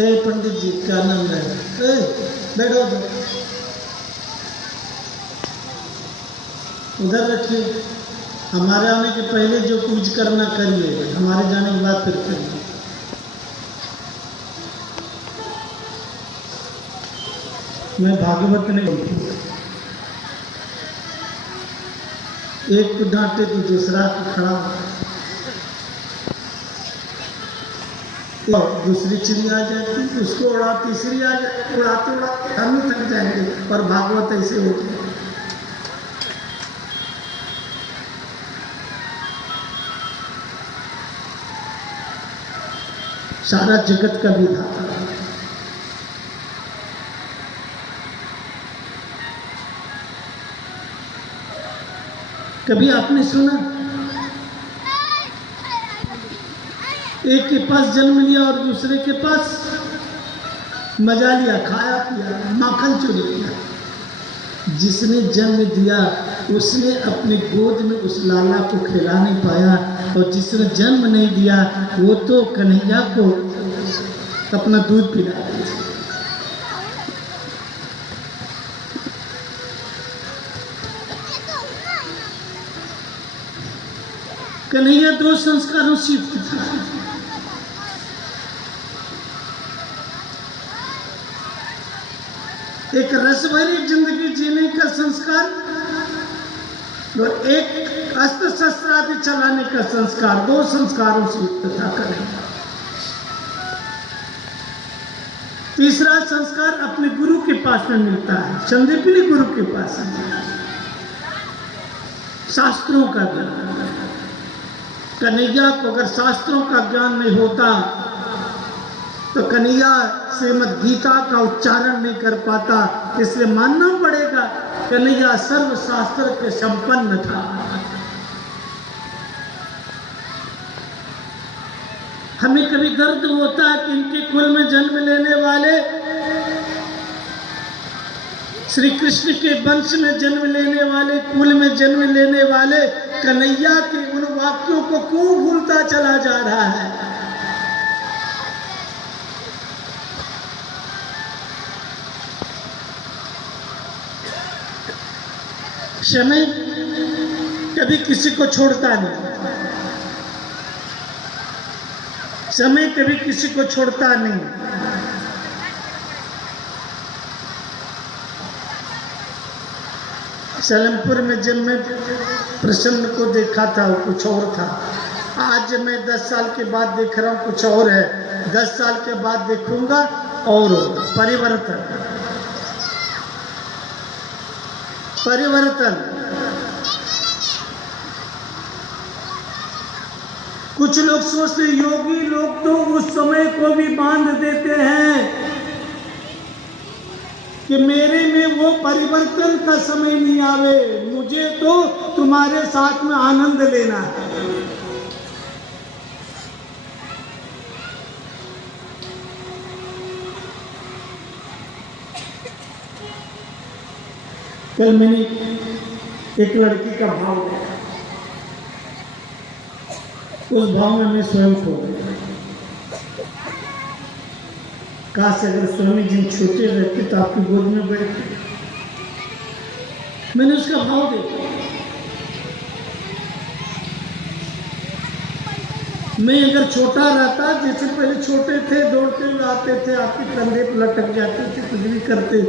पंडित जी क्या नाम है, बैठो उधर रखिए। हमारे आने के पहले जो कुछ करना करिए, हमारे जाने के बाद फिर करिए। मैं भागवत नहीं बोलती, एक को डांटे तो दूसरा को खड़ा तो दूसरी चिड़िया आ जाती, उसको उड़ा तीसरी आ जाती, उड़ाते उड़ाते हम ही थक जाएंगे। और भागवत ऐसे होते सारा जगत का विधाता। कभी आपने सुना एक के पास जन्म लिया और दूसरे के पास मजा लिया, खाया पिया, माखन चोरी किया। जिसने जन्म दिया उसने अपनी गोद में उस लाला को खिला नहीं पाया, और जिसने जन्म नहीं दिया वो तो कन्हैया को अपना दूध पिला दिया। कन्हैया दो संस्कारों से युक्त था। एक रस भरी जिंदगी जीने का संस्कार और एक अस्त्र शस्त्र आदि चलाने का संस्कार, दो संस्कारों से युक्त था कन्हैया। तीसरा संस्कार अपने गुरु के पास में मिलता है, संदीपनी गुरु के पास में, शास्त्रों का ज्ञान। कन्हैया को अगर शास्त्रों का ज्ञान नहीं होता तो कन्हैया श्रीमद् गीता का उच्चारण नहीं कर पाता। इसलिए मानना पड़ेगा कन्हैया सर्वशास्त्र के संपन्न था। हमें कभी दर्द होता है कि इनके कुल में जन्म लेने वाले, श्री कृष्ण के वंश में जन्म लेने वाले, कुल में जन्म लेने वाले कन्हैया के उन वाक्यों को क्यों भूलता चला जा रहा है। समय कभी किसी को छोड़ता नहीं, समय कभी किसी को छोड़ता नहीं। सलेमपुर में जब मैं प्रसन्न को देखा था वो कुछ और था, आज मैं 10 साल के बाद देख रहा हूँ कुछ और है, 10 साल के बाद देखूंगा और परिवर्तन। परिवर्तन कुछ लोग सोचते, योगी लोग तो उस समय को भी बांध देते हैं कि मेरे में वो परिवर्तन का समय नहीं आवे, मुझे तो तुम्हारे साथ में आनंद लेना है। कल मैंने एक लड़की का भाव देखा, उस भाव में मैं स्वयं खो गया। काश अगर स्वामी जी छोटे रहते तो आपकी गोद में बैठते। मैंने उसका भाव देखा। मैं अगर छोटा रहता, जैसे पहले छोटे थे, दौड़ते हुए आते थे, आपके कंधे पर लटक जाते थे, कुछ भी करते।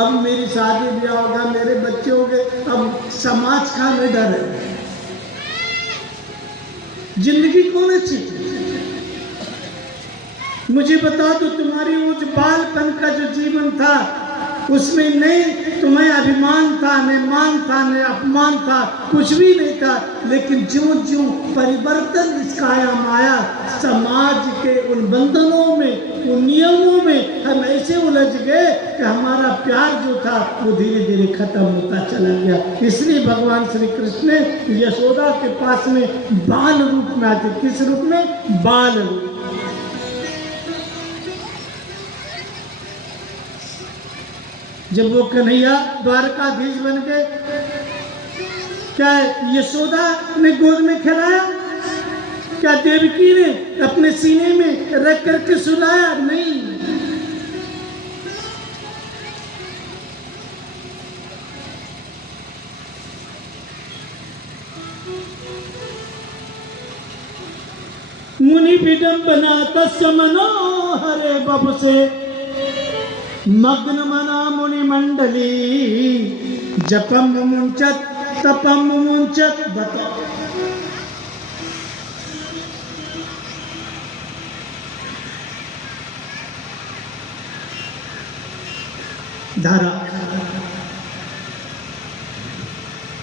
अब मेरी शादी ब्याह होगा, मेरे बच्चे हो गए, अब समाज का में डर है। जिंदगी कौन अच्छी थी? मुझे बता दो, तुम्हारी वो जो बालपन का जो जीवन था उसमें नहीं तुम्हें अभिमान था, न मान था, न अपमान था, कुछ भी नहीं था। लेकिन ज्यों ज्यों परिवर्तन इसका आयाम आया, समाज के उन बंधनों में, उन नियमों में हम ऐसे उलझ गए कि हमारा प्यार जो था वो धीरे धीरे खत्म होता चला गया। इसलिए भगवान श्री कृष्ण यशोदा के पास में बाल रूप में आते। किस रूप में? बाल रूप। जब वो कन्हैया द्वारकाधीश बन गए, क्या यशोदा ने गोद में खिलाया? क्या देवकी ने अपने सीने में रख करके सुलाया? नहीं। मुनि विडंबना तस्य मनोहरे बपुसे मग्न मना मुनि मंडली जपम मुंचत तपम मुंचत। बताओ धारा,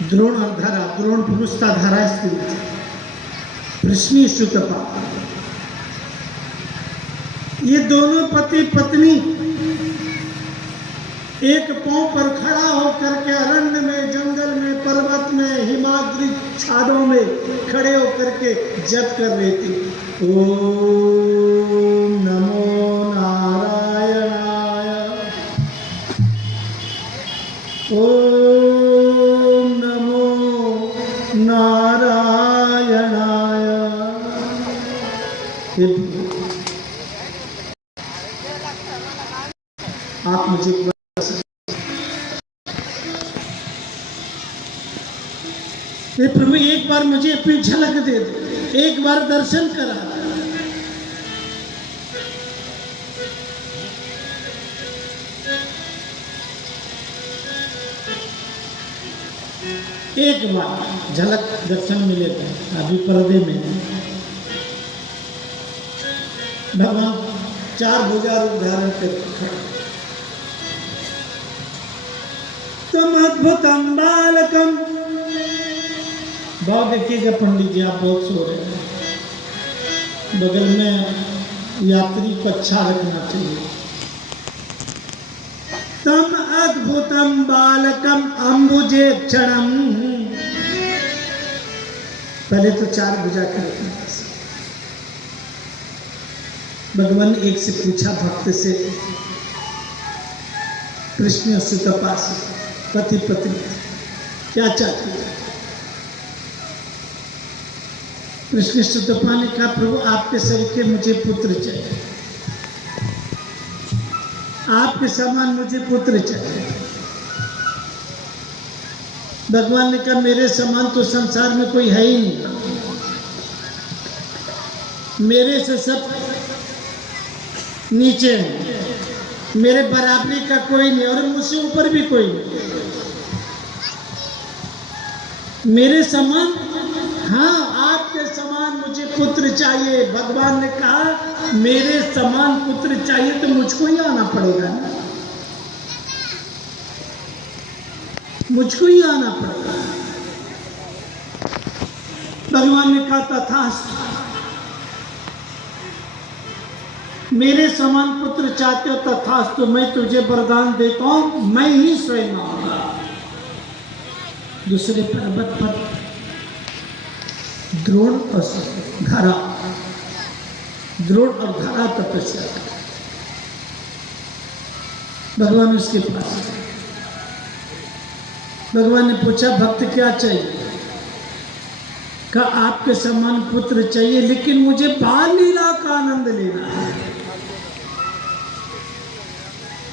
द्रोण और धारा, द्रोण पुरुष था, धारा स्त्री थी। कृष्णी सुतपा, ये दोनों पति पत्नी एक पांव पर खड़ा होकर के अरण्य में, जंगल में, पर्वत में, हिमाद्री छादों में खड़े होकर के जप कर रहे थे। ओम नमो नारायणाय, ओम नमो नारायणाय। आप मुझे प्रभु एक बार मुझे अपनी झलक दे दो, एक बार दर्शन करा। एक बार झलक दर्शन मिलेगा, अभी पर्दे में भगवान चार भुजा रूप धारण करके तम अद्भुतम बालकम। बहुत देखिएगा पंडित जी, आप बहुत सो रहे हैं, बगल में यात्री को अच्छा रखना चाहिए। तम अद्भुतम बालकम अंबुजे क्षणम। पहले तो चार भुजा करते, भगवान ने एक से पूछा भक्त से, कृष्ण सुतपा से, पति पत्नी क्या चाहती है? कृष्ण सुतपा ने कहा, प्रभु आपके शरीर के मुझे पुत्र चाहिए, आपके समान मुझे पुत्र चाहिए। भगवान ने कहा, मेरे समान तो संसार में कोई है ही नहीं, मेरे से सब नीचे है, मेरे बराबरी का कोई नहीं और मुझसे ऊपर भी कोई नहीं। मेरे समान, हाँ आपके समान मुझे पुत्र चाहिए। भगवान ने कहा, मेरे समान पुत्र चाहिए तो मुझको ही आना पड़ेगा ना, मुझको ही आना पड़ेगा। भगवान ने कहा, तथास्तु, मेरे समान पुत्र चाहते हो तथास्तु, मैं तुझे वरदान देता हूं, मैं ही स्वयं आऊंगा। दूसरे पर्वत पर द्रोण और धारा, द्रोण और धारा तपस्या कर। भगवान उसके पास, भगवान ने पूछा, भक्त क्या चाहिए? कहा, आपके समान पुत्र चाहिए, लेकिन मुझे बाल लीला का आनंद लेना है,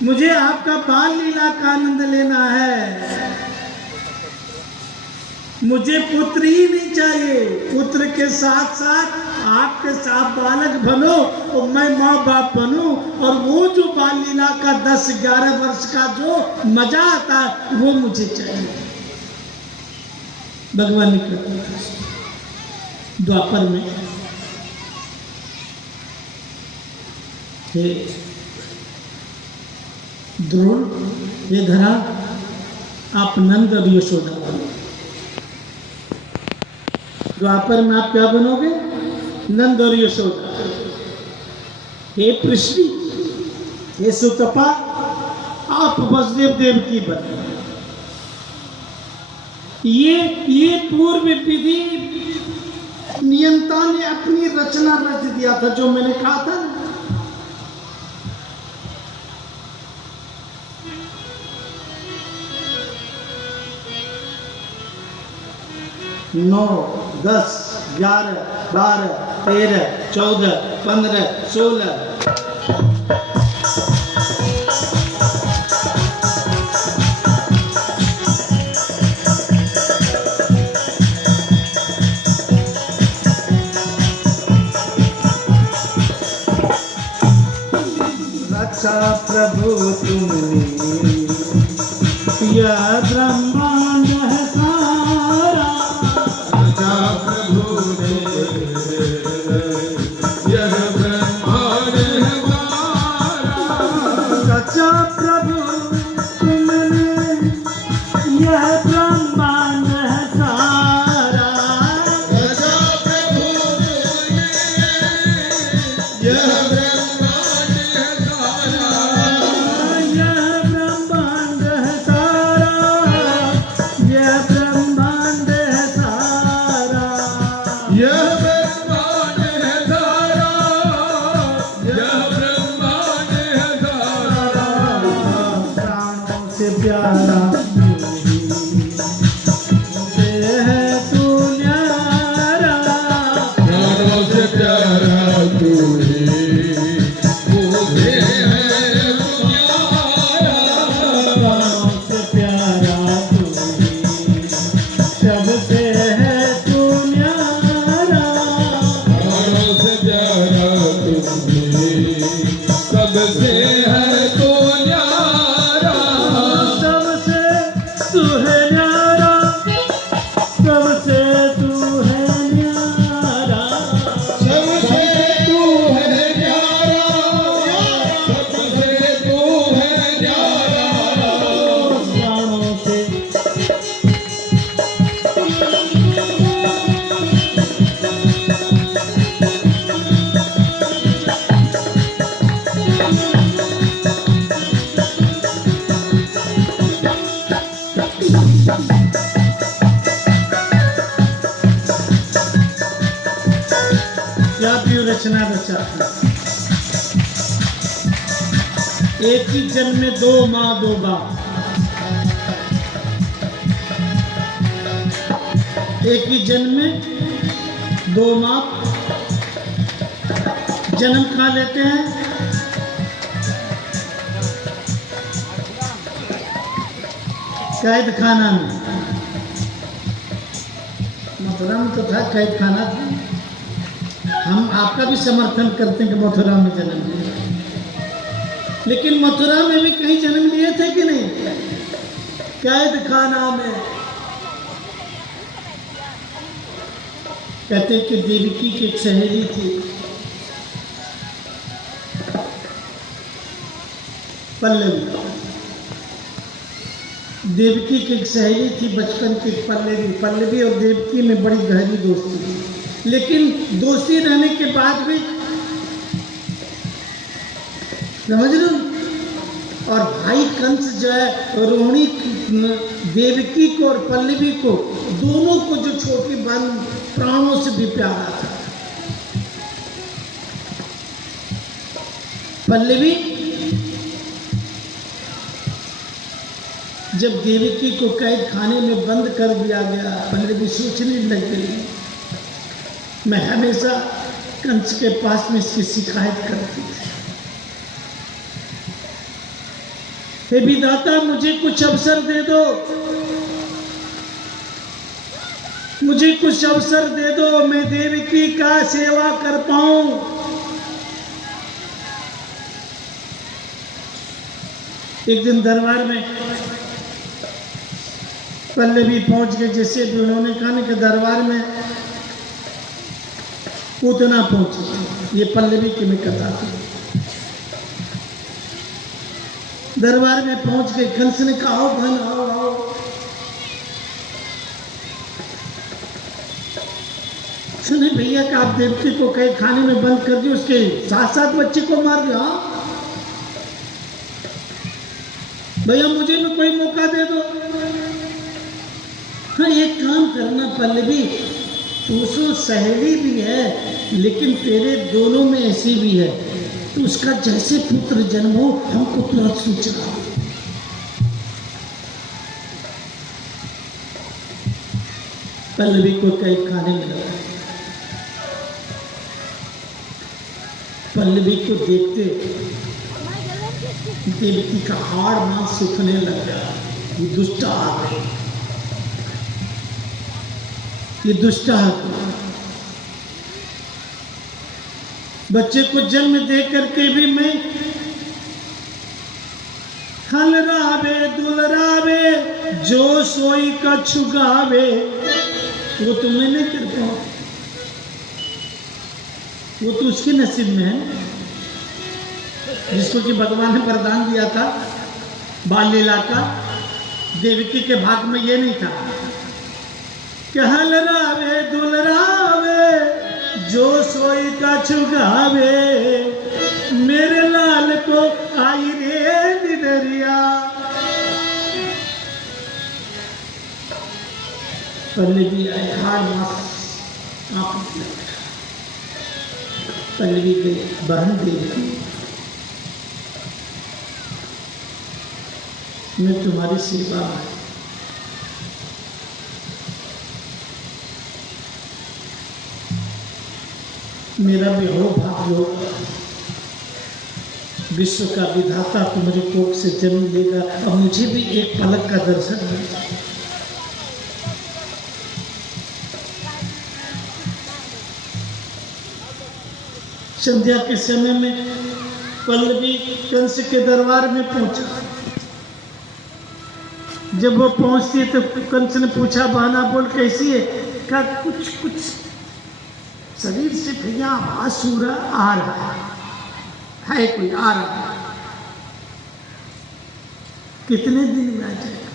मुझे आपका बाल लीला का आनंद लेना है। मुझे पुत्र ही नहीं चाहिए, पुत्र के साथ साथ आपके साथ बालक बनो और मैं माँ बाप बनूं, और वो जो बाल लीला का 10-11 वर्ष का जो मजा आता है वो मुझे चाहिए। भगवान ने कहा, द्वापर में द्रोण, ये धरा आप नंद और यशोदा बनो। द्वापर में आप क्या बनोगे? नंद और यशोदा। हे पृथ्वी, हे सुतपा, आप वसुदेव देवकी बने। ये पूर्व विधि नियंता ने अपनी रचना रच दिया था, जो मैंने कहा था। 9, 10, 11, 12, 13, 14, 15, 16। रचना रचा है। एक ही जन्म में दो माँ दो बाप, एक ही जन्म में दो माँ जन्म खा लेते हैं। कैद खाना में, मथुरा में तो था कैद खाना। हम आपका भी समर्थन करते हैं कि मथुरा में जन्म लिया, लेकिन मथुरा में भी कहीं जन्म लिए थे कि नहीं? कैद खाना में। कहते कि देवकी की एक सहेली थी पल्लवी। देवकी की एक सहेली थी बचपन की, पल्लवी और देवकी में बड़ी गहरी दोस्ती थी। लेकिन दोस्ती रहने के बाद भी, समझ लो, और भाई कंस जो है रोहिणी देवकी को और पल्लवी को, दोनों को जो छोटी बहन प्राणों से भी प्यारा था। पल्लवी जब देवकी को कैद खाने में बंद कर दिया गया, पल्लवी सोचने लग गई, मैं हमेशा कंस के पास में इसकी शिकायत करती थी। हे विधाता, मुझे कुछ अवसर दे दो, मुझे कुछ अवसर दे दो, मैं देवकी का सेवा कर पाऊं। एक दिन दरबार में पल्लवी पहुंच गए, जैसे भी उन्होंने कहा कि दरबार में उतना पहुंचे। ये पल्लवी की मैं कथा थी। दरबार में पहुंच गए, कंस ने कहा आओ बहन आओ आओ। सुने भैया कि आप देवकी को कैद खाने में बंद कर दिए, उसके साथ साथ बच्चे को मार दिया। भैया मुझे भी कोई मौका दे दो। हाँ, एक काम करना पल्लवी, तू सो सहेली भी है, लेकिन तेरे दोनों में ऐसी भी है, तो उसका जैसे पुत्र जन्म हो हमको तुरंत सूचना। पल्लवी को कैद खाने में लगा। पल्लवी को देखते देवकी का हाड़ मांस सूखने लग गया। ये दुष्ट आ गई, ये दुष्ट आ गई। बच्चे को जन्म दे करके भी मैं हलरावे दुलरावे जो सोई का छुगावे, वो तो मैं नहीं कर पाऊं, वो तो उसके नसीब में है, जिसको कि भगवान ने वरदान दिया था बाल लीला का। देवकी के भाग में ये नहीं था कि हलरावे दुलरावे जो सोई का छुगावे, मेरे लाल को आई रे निदरिया। पल्लवी आई, हाड़ मास कांपने लगा। पल्लवी के बहन देवकी, मैं तुम्हारी सेवा में, मेरा भी हो भाग्य हो, विश्व का विधाता तुम्हारी कोख से जन्म लेगा और मुझे भी एक पलक का दर्शन मिलेगा। संध्या के समय में पल्लवी कंस के दरबार में पहुंचा। जब वो पहुंचती तो कंस ने पूछा, बहना बोल कैसी है? कहा कुछ शरीर से भैया आवाज सूरा आ रहा है कोई आ रहा है। कितने दिन में आ जाएगा?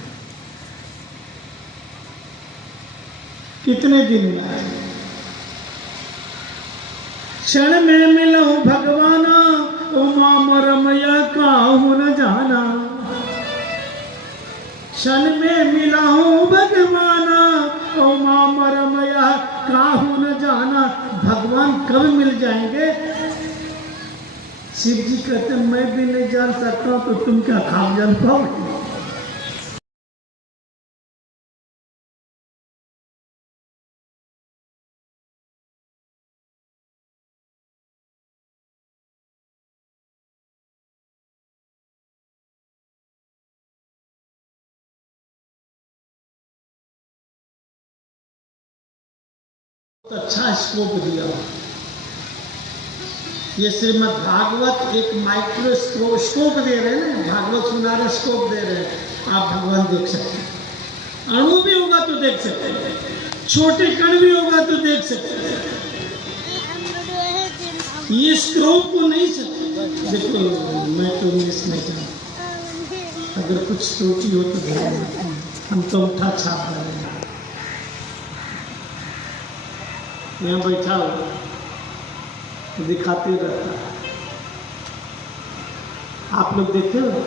कितने दिन में आ जाएगा? क्षण में मिलो भगवाना, उमा मरमया काहू न जाना। क्षण में मिला हूँ भगवाना, उमा मरमया काहू न जाना। भगवान कब मिल जाएंगे शिव जी कहते मैं भी नहीं जान सकता हूं, तो तुम क्या खाब जान पाओगे? अच्छा स्कोप दिया। ये श्रीमद् भागवत एक माइक्रोस्कोप दे रहे हैं, भागवत सुना रहे, स्कोप दे रहे हैं। आप भगवान देख सकते हैं, अणु भी होगा तो देख सकते हैं, छोटे कण भी होगा तो देख सकते हैं। ये स्कोप को नहीं सकते। देखो मैं तो मिस नहीं जानता, अगर कुछ त्रुटि हो तो हम तो उठा छाप रहे हैं। यहाँ बैठा हो दिखाते रहता है, आप लोग देखे हो?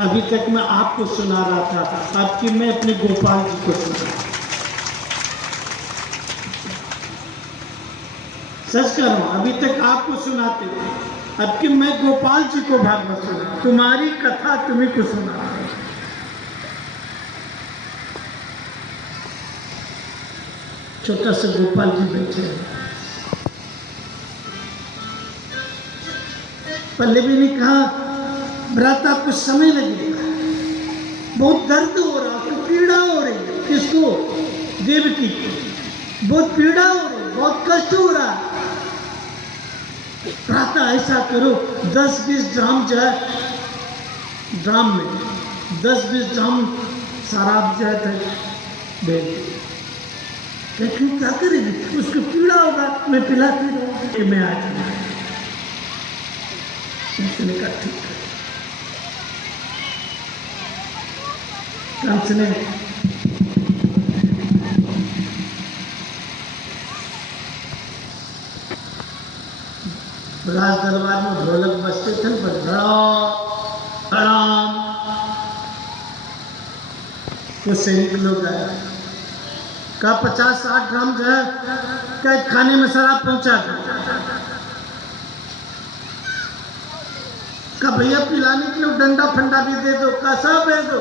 अभी तक मैं आपको सुना रहा था, अब कि मैं अपने गोपाल जी को सुना। सच कर रहा हूं, अभी तक आपको सुनाते थे, अब कि मैं गोपाल जी को भागवत सुना। तुम्हारी कथा तुम्हें को सुना। छोटा सा गोपाल जी बैठे हैं। पल्लवी ने कहा भ्राता कुछ समय लगेगा, बहुत दर्द हो रहा, तो पीड़ा हो रही है। किसको? देवकी को बहुत पीड़ा हो रही, बहुत कष्ट हो रहा। भ्राता ऐसा करो 10-20 ड्राम जो है, ड्राम में 10-20 ड्राम शराब जो है भेज। लेकिन क्या करेगी, उसको पीड़ा होगा, मैं पिलाती रहूंगी, मैं आ जाऊंगा। उसने कहा ठीक है। कंस ने राज दरबार में ढोलक बजते थे, पर धड़ाम तो सैनिक लोग आए। का 50-60 ग्राम जो है कैद खाने में शराब पहुंचा था। का भैया पिलाने के लिए डंडा फंडा भी दे दो, का सब दे दो।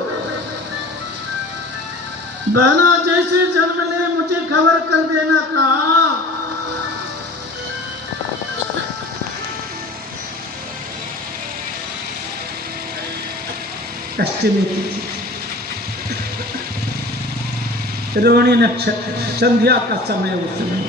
बहना जैसे जन्म ले मुझे खबर कर देना। कहा अष्टमी की रोहिणी नक्षत्र, संध्या का समय उस समय।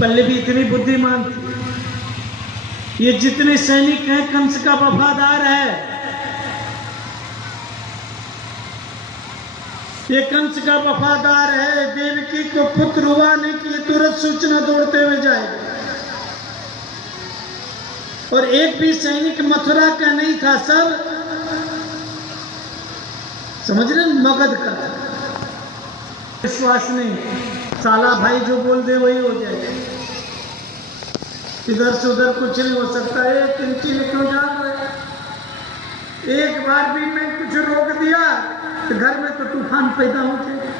पल्लवी इतनी बुद्धिमान थी, ये जितने सैनिक हैं कंस का वफादार है। ये कंस का वफादार है। देवकी को पुत्र हुआ नहीं कि ये तुरंत सूचना दौड़ते हुए जाएगा। और एक भी सैनिक मथुरा का नहीं था, सब समझ रहे मगध का। विश्वास नहीं, साला भाई जो बोल दे वही हो जाए, इधर से उधर कुछ नहीं हो सकता है। किंची क्यों जान रहे, एक बार भी मैं कुछ रोक दिया तो घर में तो तूफान पैदा हो जाए।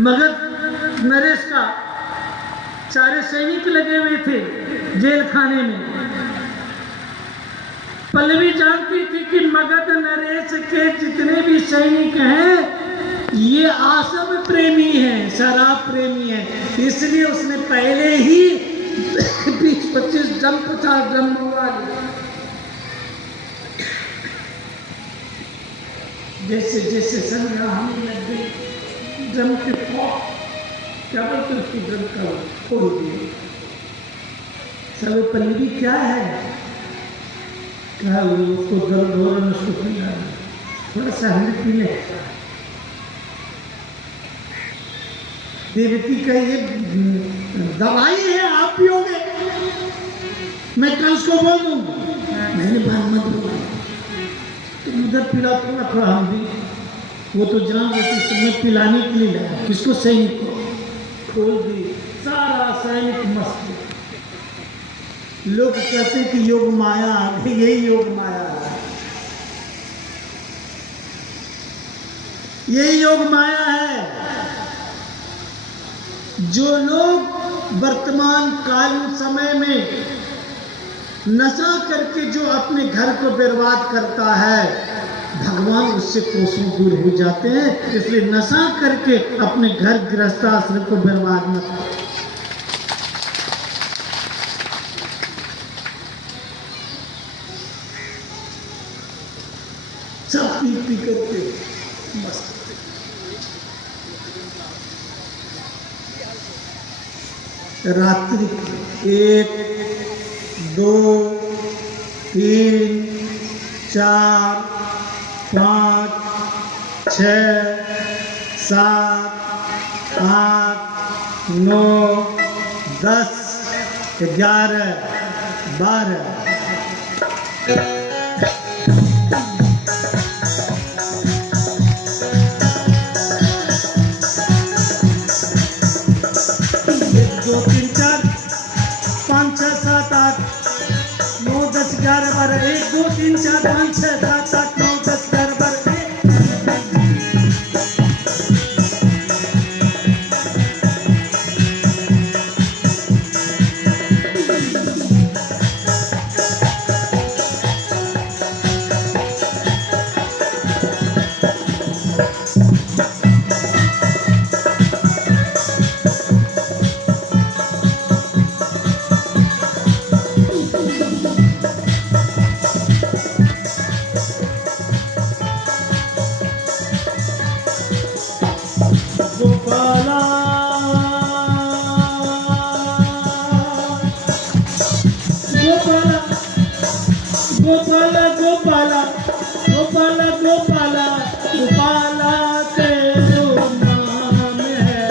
मगध नरेश का सारे सैनिक लगे हुए थे जेल खाने में। पल्लवी जानती थी कि मगध नरेश के जितने भी सैनिक हैं ये आसम प्रेमी हैं, शराब प्रेमी हैं। इसलिए उसने पहले ही 20-25 ड्रम 50 ड्रम मंगवा लिए। जैसे जैसे संग्रह होने लग गई, ड्रम के पॉट क्या बोलते उसकी ड्रम का खोल दिए। सब पल्लवी क्या है, क्या उसको दर्द हो रहा है, उसको पीना थोड़ा सा हमें पीने। देवकी का ये दवाई है, आप पियोगे? मैं कंस को बोल दूंगा, मैंने बात मत बोला, तुम उधर पिला थोड़ा थोड़ा हम भी। वो तो जान रहे थे तुम्हें पिलाने के लिए लाया। किसको? सैनिक को। खोल दी, सारा सैनिक मस्त। लोग कहते हैं कि योग माया आ गई, यही योग माया है, यही योग माया है। जो लोग वर्तमान कालीन समय में नशा करके जो अपने घर को बर्बाद करता है, भगवान उससे कोसों दूर हो जाते हैं। इसलिए नशा करके अपने घर गृहस्थाश्रम को बर्बाद मत करो। सब पी पी करके मस्त। रात्रि 1, 2, 3, 4, 5, 6, 7, 8, 9, 10, 11, 12। दो तीन चार पाँच छः सात आठ 9 10 11 12 1 2 3 4 5 6 7 8 9 10 11 12 गोपाला गोपाला गोपाला गोपाला गोपाला गोपाला गोपाला तेरो नाम है,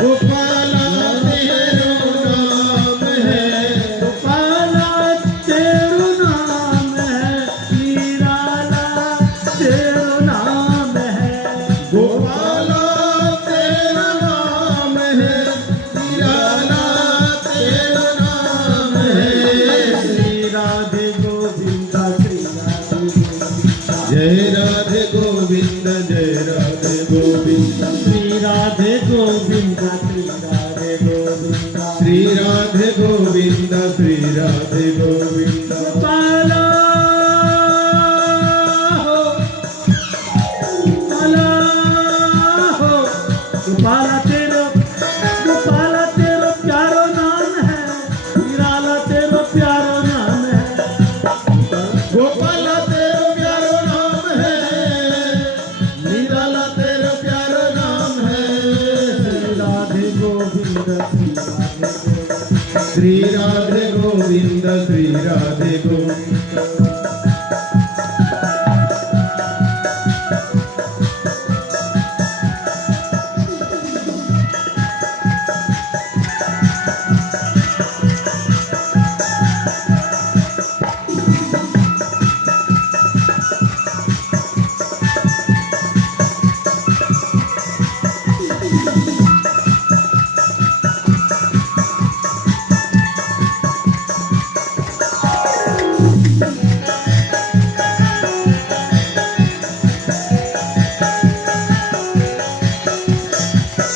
गोपाला तेरो नाम है, गोपाला तेरो नाम है, निराला तेरो नाम है, गोपाला तेरा नाम है, निराला तेरा नाम है। श्री राधे गोविंद श्री राधे गोविंद, जय राधे गोविंद, जय राधे गोविंद, श्री राधे गोविंद, श्री राधे गोविंद, श्री राधे गोविंद। गोपाला हो, गोपाला हो, गोपाला तेरो प्यारो नाम है, निराला तेरो प्यारो नाम है, गोपाला तेरो प्यारो नाम है, निराला तेरो प्यारो नाम है। श्री राधे गोविंद, श्री राधे गोविंद।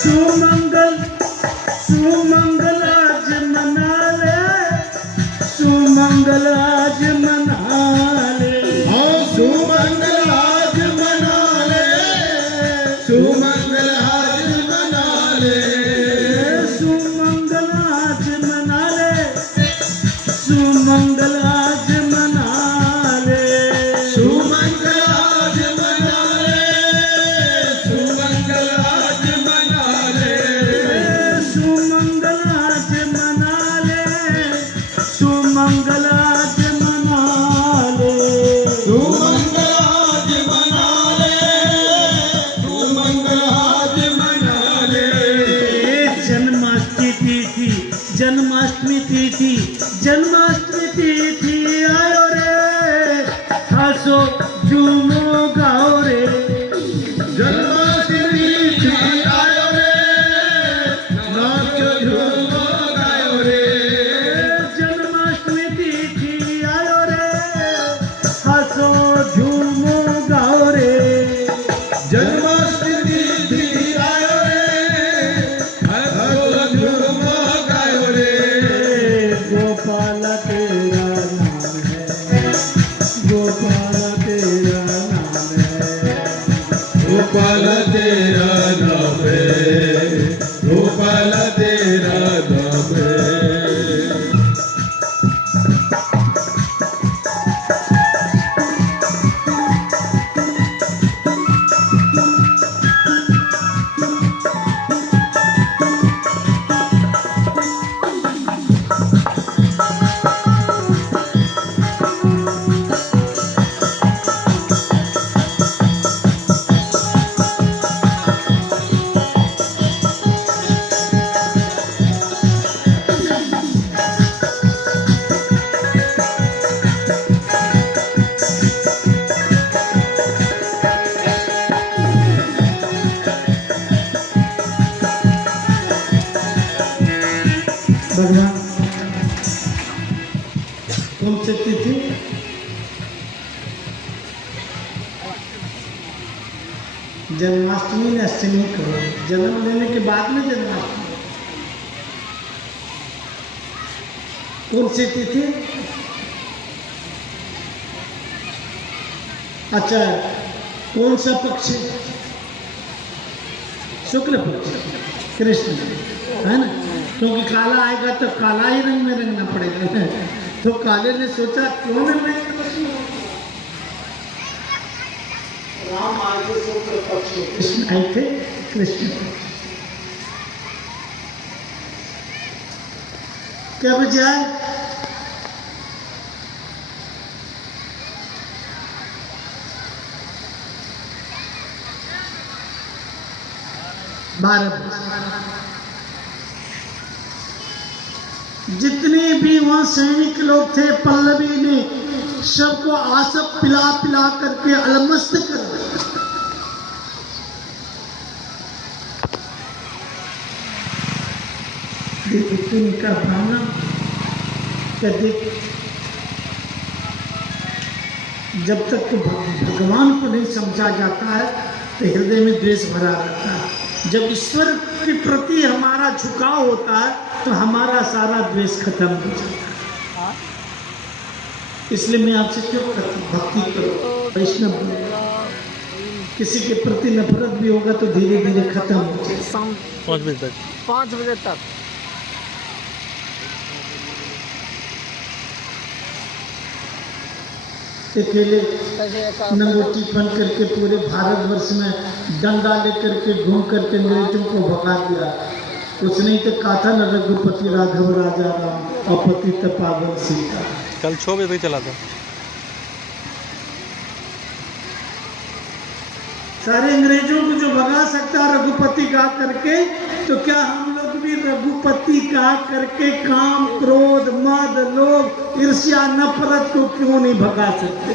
सुमंगल सुमंगल आज मना ले, सुमंगल आज मना ले, सुमंगल आज मना ले, सुमंगल आज मना ले, सुमंगल आज मना ले, सुमंगल आज मना ले, सुमंगल आज मना ले, सुमंगल आज मना ले, सुमंगल आज मना ले, सुमंगल आज मना ले, सुमंगल आज मना ले, सुमंगल आज मना ले। जन्माष्टमी तिथि, जन्माष्टमी तिथि, जन्माष्टमी तिथि आयो रे, हंसो झूमो गाओ रे, जन्माष्टमी तिथि आयो रे, नाचो झूमो गाओ रे, जन्माष्टमी भगवान कौन सी तिथि? जन्माष्टमी ने अष्टमी करो, जन्म लेने के बाद में जन्माष्टमी। कौन सी तिथि? अच्छा, कौन सा पक्ष? शुक्ल पक्ष, कृष्ण, है ना? क्योंकि काला आएगा तो काला ही रंग में रंगना पड़ेगा। तो काले ने सोचा क्यों न मैं राम आगे शुक्ल पक्ष, कृष्ण आए थे, कृष्ण क्या बजाय? जितने भी वहां सैनिक लोग थे, पल्लवी ने सबको आसप पिला पिला करके अलमस्त कर दिया। उनका भावना जब तक भगवान को नहीं समझा जाता है तो हृदय में द्वेष भरा रहता है। जब ईश्वर के प्रति हमारा झुकाव होता है तो हमारा सारा द्वेष खत्म हो जाता है। इसलिए मैं आपसे क्यों कहती, भक्ति करो, वैष्णव बनो। किसी के प्रति नफरत भी होगा तो धीरे धीरे खत्म हो जाएगा। 5 बजे तक अकेले नंगोटी बन करके पूरे भारतवर्ष में डंडा लेकर के घूम करके अंग्रेजों को भगा दिया। उसने तो कहा था न, रघुपति राघव राजा राम अपति पावन सीता। कल 6 बजे तक चला था। सारे अंग्रेजों को जो भगा सकता है रघुपति गा करके, तो क्या हम लोग भी रघुपति गा करके काम, क्रोध, मद, लोभ, ईर्ष्या, नफरत को क्यों नहीं भगा सकते?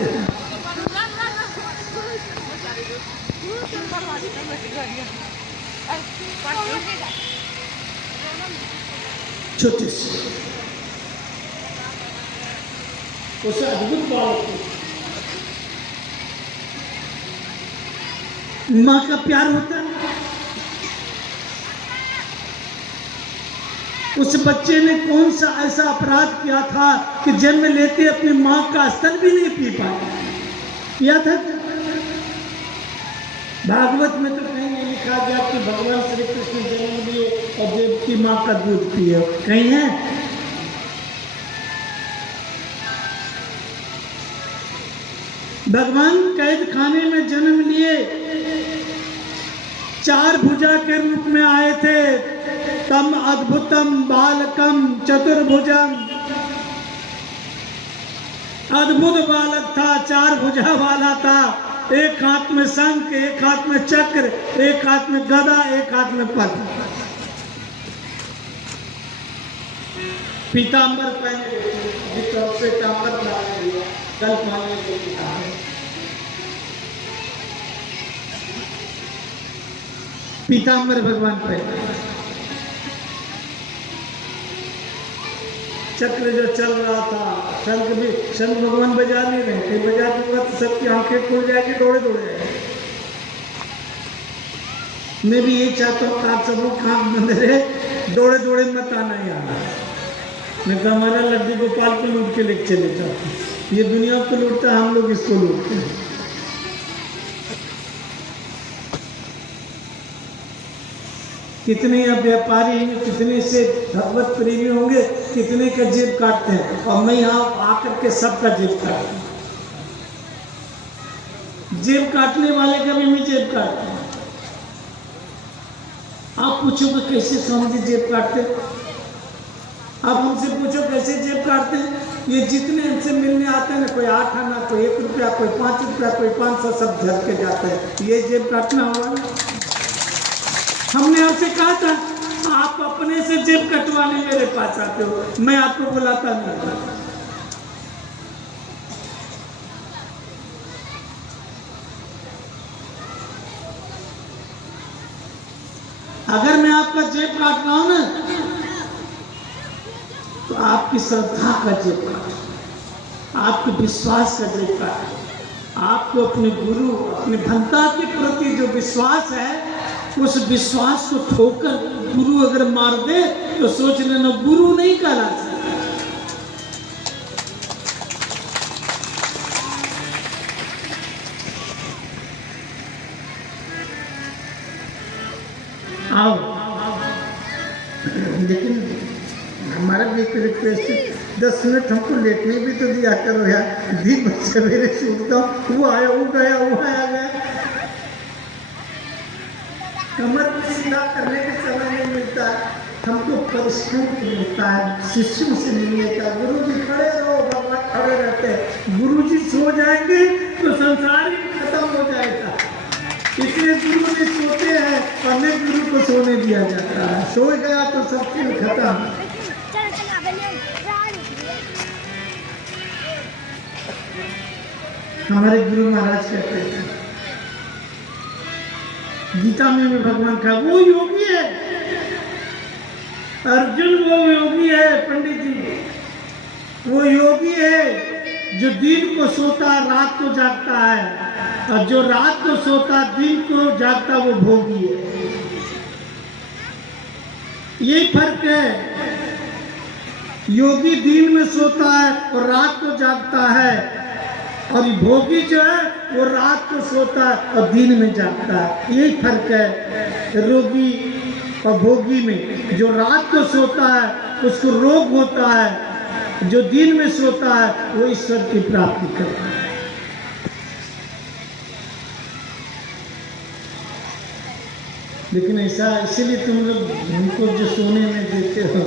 छोटी सी उस अद्भुत बालक को माँ का प्यार होता है। उस बच्चे ने कौन सा ऐसा अपराध किया था कि जन्म लेते अपनी माँ का स्तन भी नहीं पी पाया? किया था क्या? भागवत में तो कहीं नहीं लिखा गया कि भगवान श्री कृष्ण जन्म लिए और देव की माँ का दूध पिए, कहीं है? भगवान कैद खाने में जन्म लिए, 4 भुजा के रूप में आए थे। तम अद्भुतम बालकम चतुर्भुजम, अद्भुत बालक था, 4 भुजा वाला था। एक हाथ में शंख, एक हाथ में चक्र, एक हाथ में गदा, एक हाथ में पद्म। पीतांबर पहने पीतांबर कल पाने को पीतांबर भगवान पहने। चक्र जो चल रहा था, शंख भी, शंख भगवान बजा नहीं रहे थे। बजा दूंगा तो सबकी आंखें खुल जाएगी, दौड़े दौड़े जाएंगे। मैं भी यही चाहता हूँ कि आप सब लोग आंख बंद रहे, दौड़े दौड़े मत आना ही आना। मैं तो हमारा लड्डू गोपाल को लूट के लेके चले जाता हूँ। ये दुनिया को लूटता है, हम लोग इसको लूटते हैं। कितने यहाँ व्यापारी हैं, कितने से भगवत प्रेमी होंगे, कितने का जेब काटते हैं, और मैं यहाँ आकर के सबका जेब काटता हूँ। जेब काटने वाले का भी मैं जेब काटता हूँ। आप पूछोगे कैसे स्वामी जी जेब काटते? आप हमसे पूछो कैसे जेब काटते हैं? ये जितने हमसे मिलने आते हैं ना, कोई 8 आना, कोई 1 रुपया, कोई 5 रुपया, कोई 500, सब झट के जाते हैं। ये जेब काटना हुआ। हमने आपसे कहा था आप अपने से जेब कटवाने मेरे पास आते हो, मैं आपको बुलाता नहीं। अगर मैं आपका जेब काट रहा हूं ना, तो आपकी श्रद्धा का जयकार, आपके विश्वास का जयकार, आपको अपने गुरु, अपने भंता के प्रति जो विश्वास है, उस विश्वास को ठोकर गुरु अगर मार दे तो सोच लेना गुरु नहीं कहला सकता। आओ, लेकिन हमारा भी एक रिक्वेस्ट है, 10 मिनट हमको लेटने भी तो दिया करो यार। दिन भर सवेरे सूखता हूँ, वो आया, वो गया, वो आया गया, कमर सीधा करने के समय नहीं मिलता है, हमको परिश्रम मिलता है, शिष्यों से मिलने का। गुरु जी खड़े रहो, भगवान खड़े रहते हैं। गुरु जी सो जाएंगे तो संसार ही खत्म हो जाएगा, इसलिए गुरु जी सोते हैं और नहीं गुरु को सोने दिया जाता है। सो गया तो सब खेल खत्म। हमारे गुरु महाराज कहते हैं, गीता में भी भगवान का वो योगी है, अर्जुन वो योगी है, पंडित जी वो योगी है जो दिन को सोता रात को जागता है, और जो रात को सोता दिन को जागता वो भोगी है। यही फर्क है, योगी दिन में सोता है और रात को जागता है, और भोगी जो है वो रात को सोता है और दिन में जागता है। यही फर्क है रोगी और भोगी में। जो रात को सोता है उसको रोग होता है, जो दिन में सोता है वो ईश्वर की प्राप्ति करता है। लेकिन ऐसा इसीलिए तुम लोग उनको जो सोने में देते हो,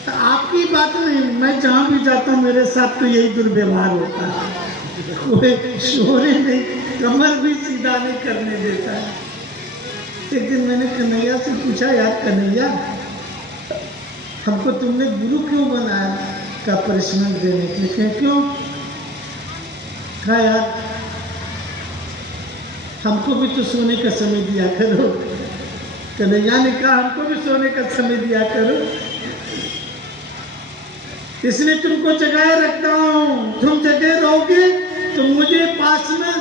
तो आपकी बात नहीं, मैं जहाँ भी जाता हूँ मेरे साथ तो यही दुर्व्यवहार होता है, कोई सोने नहीं, कमर भी सीधा नहीं करने देता है। एक दिन मैंने कन्हैया से पूछा, यार कन्हैया हमको तुमने गुरु क्यों बनाया? का परिश्रम देने के लिए। क्यों? कहा यार हमको भी तो सोने का समय दिया करो। कन्हैया ने कहा हमको भी सोने का समय दिया करो, इसलिए तुमको जगाए रखता हूँ। तुम जगे रहोगे तो मुझे पास में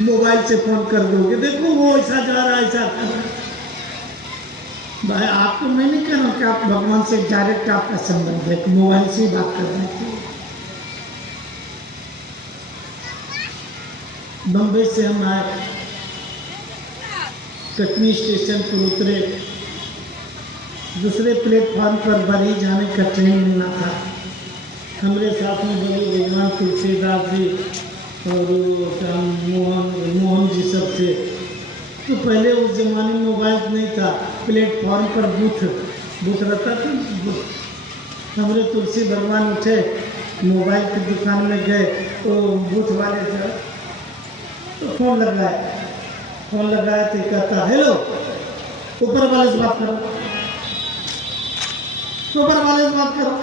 मोबाइल से फोन कर दोगे, देखो वो ऐसा जा रहा है, ऐसा। भाई आपको मैं नहीं कह रहा हूँ कि आप भगवान से डायरेक्ट आपका संबंध है, मोबाइल से ही बात करने की। बम्बई से हम आए, कटनी स्टेशन पर उतरे, दूसरे प्लेटफॉर्म पर बरी जाने का ट्रेन मिलना था। हमारे साथ में बड़े भगवान तुलसीदास जी और मोहन जी सब थे। तो पहले उस जमाने में मोबाइल नहीं था, प्लेटफॉर्म पर बूथ रहता था। हमारे तुलसी भगवान उठे, मोबाइल की दुकान में गए, तो बूथ वाले जो तो फोन लगाया तो कहता हेलो, ऊपर वाले से बात करो, ऊपर वाले से बात करो,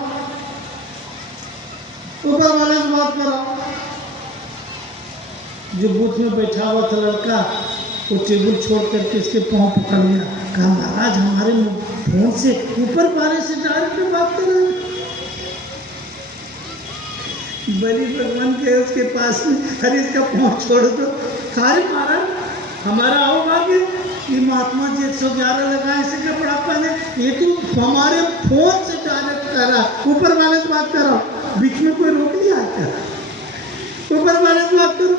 ऊपर वाले से बात करो। जो बूथ में बैठा हुआ था लड़का, वो टेबल छोड़ करके इसके पाँव पकड़ लिया। कहा महाराज हमारे फोन से ऊपर वाले से डायरेक्ट बात कर रहे हैं। बलि भगवान के उसके पास में, अरे इसका पाँव छोड़ दो। सारे महाराज हमारा आओ भाग्य, ये महात्मा जी 111 लगाए ऐसे कपड़ा पहने, ये तो हमारे फोन से डायरेक्ट कर रहा, ऊपर वाले से बात करो। बीच में कोई रोक लिया क्या? ऊपर वाले से बात करो।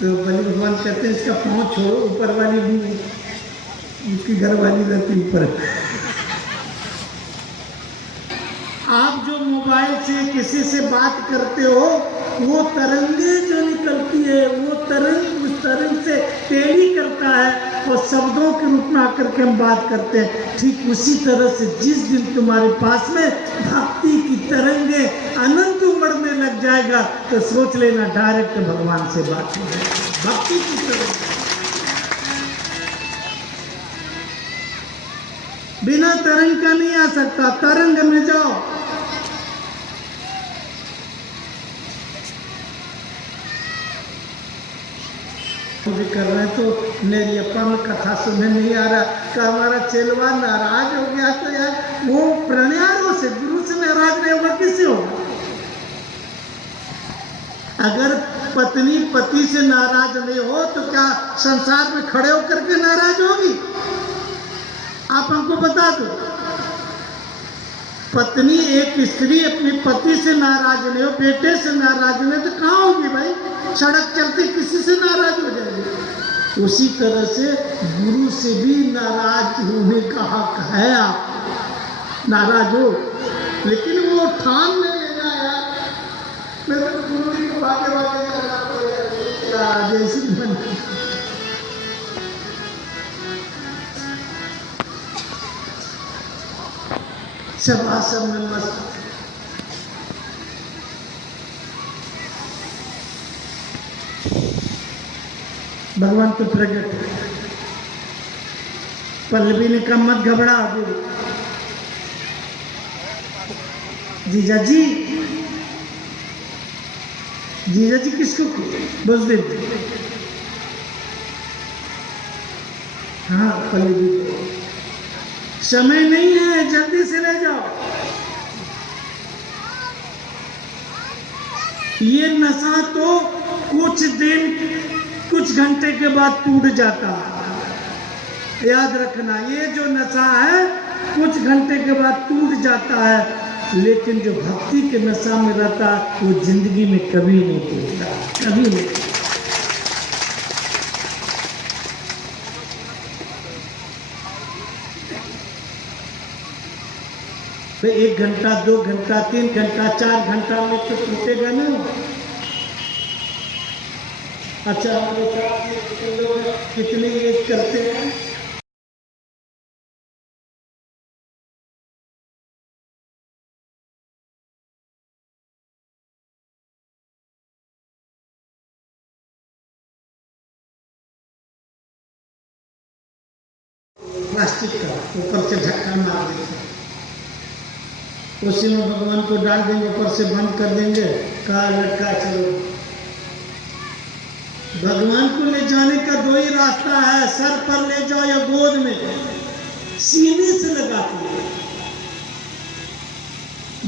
तो बलि भगवान कहते हैं इसका पाँव छोड़ो, ऊपर वाली भी उसकी घर वाली रहती ऊपर। आप जो मोबाइल से किसी से बात करते हो, वो तरंगे जो निकलती है, वो तरंग उस तरंग से टेली करता है और शब्दों के रूप में आकर के हम बात करते हैं। ठीक उसी तरह से जिस दिन तुम्हारे पास में भक्ति की तरंगे अनंत उमड़ने लग जाएगा, तो सोच लेना डायरेक्ट भगवान से बात हो जाएगी। भक्ति की तरंग बिना तरंग का नहीं आ सकता। तरंग में जाओ। भी कर रहे हैं तो मेरी अपा में कथा सुनने नहीं आ रहा कि हमारा चेलवा नाराज हो गया। तो यार वो प्रणयारों से, गुरु से नाराज नहीं होगा, किससे होगा? अगर पत्नी पति से नाराज नहीं हो तो क्या संसार में खड़े होकर के नाराज होगी? आप हमको बता दो। पत्नी, एक स्त्री अपने पति से नाराज नहीं हो, बेटे से नाराज नहीं, तो कहाँ होगी भाई? सड़क चलते किसी से नाराज हो जाएगी। उसी तरह से गुरु से भी नाराज होने का हक है। आप नाराज हो, लेकिन वो ठान नहीं लेना यार, मैं तो गुरु जी को भागे भागे जैसी मन। शबासन में मस्त। भगवान तो प्रकट। पल्लवी ने कहा मत घबरा जीजा जी। जीजा जी किसको? बसदेव। हाँ पल्लवी, समय नहीं है, जल्दी से ले जाओ। ये नशा तो कुछ दिन, कुछ घंटे के बाद टूट जाता है। याद रखना, ये जो नशा है कुछ घंटे के बाद टूट जाता है, लेकिन जो भक्ति के नशा में रहता है वो जिंदगी में कभी नहीं टूटता, कभी नहीं। तो 1 घंटा, 2 घंटा, 3 घंटा, 4 घंटा में तो टूटेगा ना। अच्छा, हमारे साथ लोग कितने एज करते हैं? प्लास्टिक का ऊपर से ढक्कन मार देंगे, उसी में भगवान को डाल देंगे, ऊपर से बंद कर देंगे, कहा लटका चलो। भगवान को ले जाने का 2 ही रास्ता है, सर पर ले जाओ या गोद में, सीने से लगा के।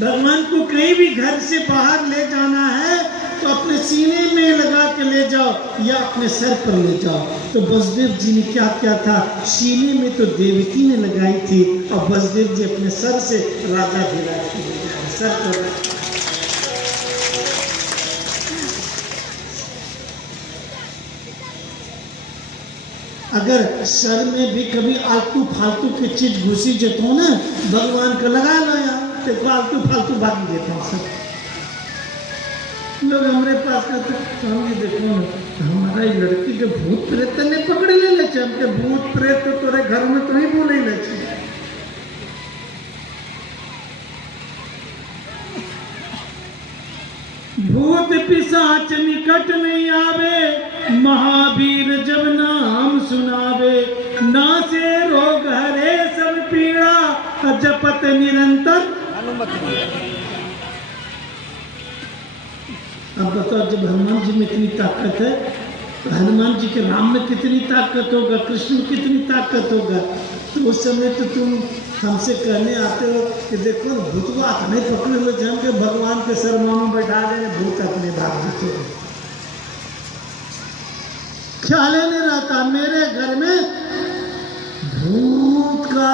भगवान को कहीं भी घर से बाहर ले जाना है तो अपने सीने में लगा के ले जाओ या अपने सर पर ले जाओ। तो बसदेव जी ने क्या किया था? सीने में तो देवकी ने लगाई थी और बसदेव जी अपने सर से राजा धीराज को ले जाए, सर पर। अगर सर में भी कभी आलतू फालतू की चीज घुसी जेतो ना, भगवान को लगा लो यार, तो फालतू फालतू बात देता हूँ सब। लोग हमारे पास कहते स्वामी देखो ना, हमारा ये लड़की के भूत प्रेत ने पकड़ ले ले, हमके भूत प्रेत तो तोरे घर में तो ही बोले ले। भूत पिशाच निकट नहीं आवे, महावीर जब नाम सुनावे, नासे रोग हरे सब पीड़ा, जपत निरंतर। अब बताओ, जब हनुमान जी में इतनी ताकत है तो हनुमान जी के राम में कितनी ताकत होगा, कृष्ण में कितनी ताकत होगा। तो उस समय तो तुम हमसे कहने आते हो कि देखो भूतवा नहीं पकड़े हुए जम के भगवान के शर्मा में बैठा देने, भूत अपने भाग देते हो। ख्याल नहीं रहता, मेरे घर में भूत का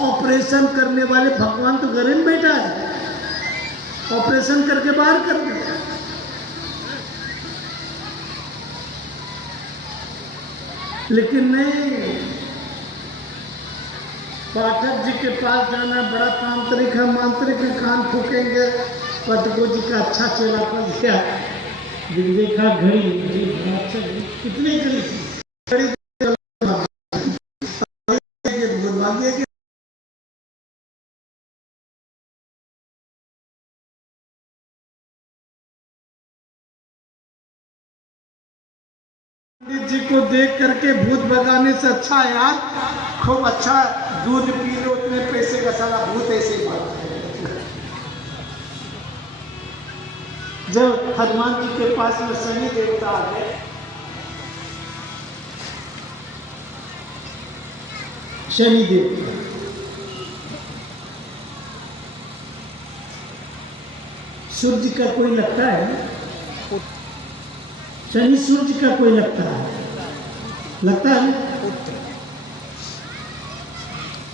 ऑपरेशन करने वाले भगवान तो घर में बैठा है, ऑपरेशन करके बाहर कर दिया। लेकिन नहीं, पाठक जी के पास जाना बड़ा तांत्रिक है, मांत्रिक है, कान फूकेंगे। पटको जी का अच्छा चेला फंस गया, देखा घड़ी अच्छा कितनी घड़ी घड़ी पंडित जी को देख करके भूत भगाने से अच्छा है यार, खूब अच्छा दूध पी लो, उतने पैसे का सारा भूत ऐसे ही भागता है। जब हनुमान जी के पास में शनि देवता आ गए, शनिदेव। सूर्य का कोई लगता है, शनि सूर्य का कोई लगता है